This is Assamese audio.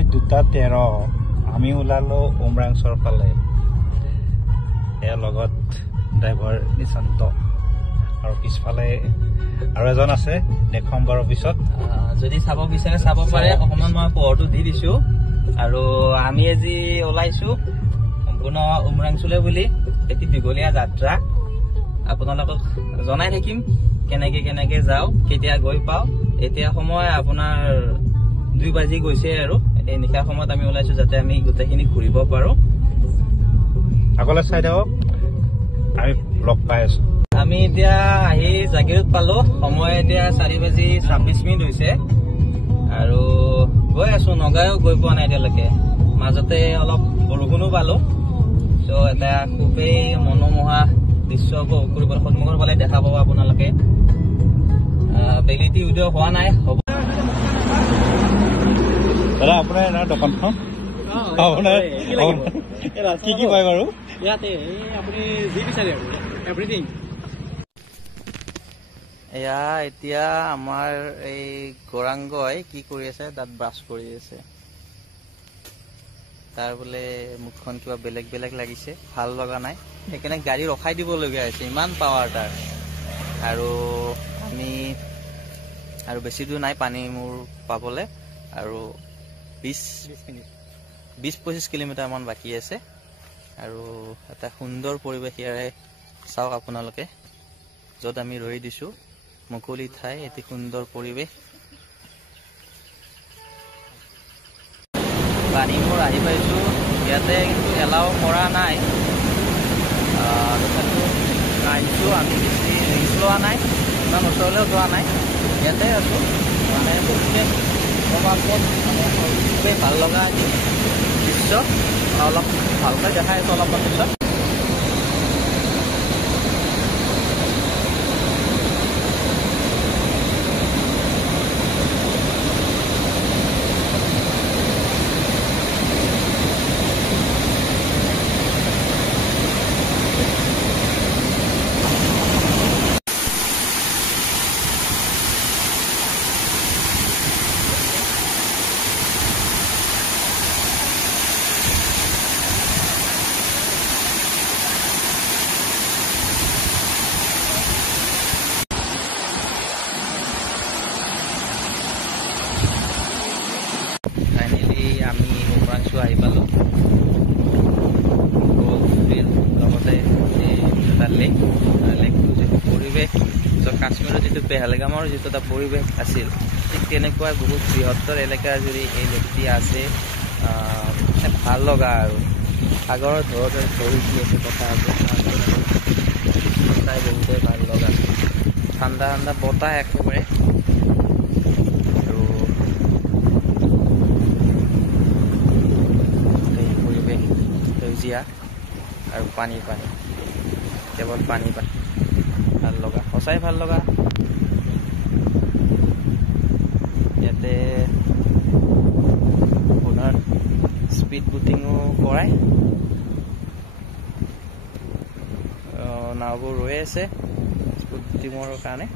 সময় 2:13 আমি ওলালো উমৰাংচৰ ফালে এৰ লগত ড্ৰাইভাৰ নিশান্ত আৰু পিছফালে আৰু এজন আছে দেখম বাৰ পিছত যদি চাব বিচাৰে চাব পাৰে অকমান মই পোহৰটো দি দিছো আৰু আমি আজি ওলাইছো সম্পূৰ্ণ উমৰাংচুলে বুলি এটি দীঘলীয়া যাত্ৰা আপোনালোকক জনাই থাকিম কেনেকে যাও কেতিয়া গৈ পাও এতিয়া সময় আপোনাৰ 2 বাজি গৈছে আৰু এই নিশা সময়ত আমি ওলাইছো যাতে আমি গোটেইখিনি ঘূৰিব পাৰো আগলে চাই দাও আমি ব্লক পাই আছো আমি এতিয়া আহি জাগিৰত পালো সময় এতিয়া 4:26 হৈছে আৰু গৈ আছো নগাঁও গৈ পোৱা নাই এতিয়ালৈকে মাজতে অলপ বৰষুণো পালো তো এটা খুবেই মনোমোহা দৃশ্য উপভোগ কৰিব সন্মুখৰ ফালে দেখা পাব আপোনালোকে বেলিটি উদয় হোৱা নাই হ'ব দাদা আপোনাৰ এনে দোকানখন আপোনাৰ কি পায় বাৰু ইয়াতে আপুনি যি বিচাৰে আৰু এভৰিথিং এয়া এতিয়া আমাৰ এই গৌৰাংগই কি কৰি আছে দাঁত ব্ৰাছ কৰি আছে তাৰ বোলে মুখখন কিবা বেলেগ লাগিছে ভাল লগা নাই সেইকাৰণে গাড়ী ৰখাই দিবলগীয়া হৈছে ইমান পাৱাৰ তাৰ আৰু আমি আৰু বেছি দূৰ নাই পানী মোৰ পাবলৈ আৰু 20-25 কিলোমিটাৰ মান বাকী আছে আৰু এটা সুন্দৰ পৰিৱেশ ইয়াৰে চাওক আপোনালোকে য'ত আমি ৰৈ দিছো মুকলি ঠাই এটি সুন্দৰ পৰিৱেশ পানী মোৰ আহি পাইছো ইয়াতে কিন্তু এলাও কৰা নাই তথাপিও আহিছো আমি বেছি ৰিস্ক লোৱা নাই ইমান ওচৰলৈও যোৱা নাই ইয়াতে আছো মানে খুবেই ভাল লগা দৃশ্য অলপ ভালকৈ দেখাই আছো অলপমান পিছত আমি উমৰাংচু আহি পালো লগতে এটা লেকটো যিটো পৰিৱেশ কাশ্মীৰৰ যিটো পেহেলগামৰ যিটো এটা পৰিৱেশ আছিল ঠিক তেনেকুৱা বহুত বৃহত্তৰ এলেকা জুৰি এই লেকটি আছে ভাল লগা আৰু সাগৰৰ ধৰণে ধৰি দি আছে কথা আছে চাই বহুতেই ভাল লগা ঠাণ্ডা বতাহ একেবাৰে আৰু পানী কেৱল পানী ভাল লগা সঁচাই ভাল লগা ইয়াতে আপোনাৰ স্পীড বুটিঙো কৰায় নাওবোৰ ৰৈ আছে স্পীড বুটিঙৰ কাৰণে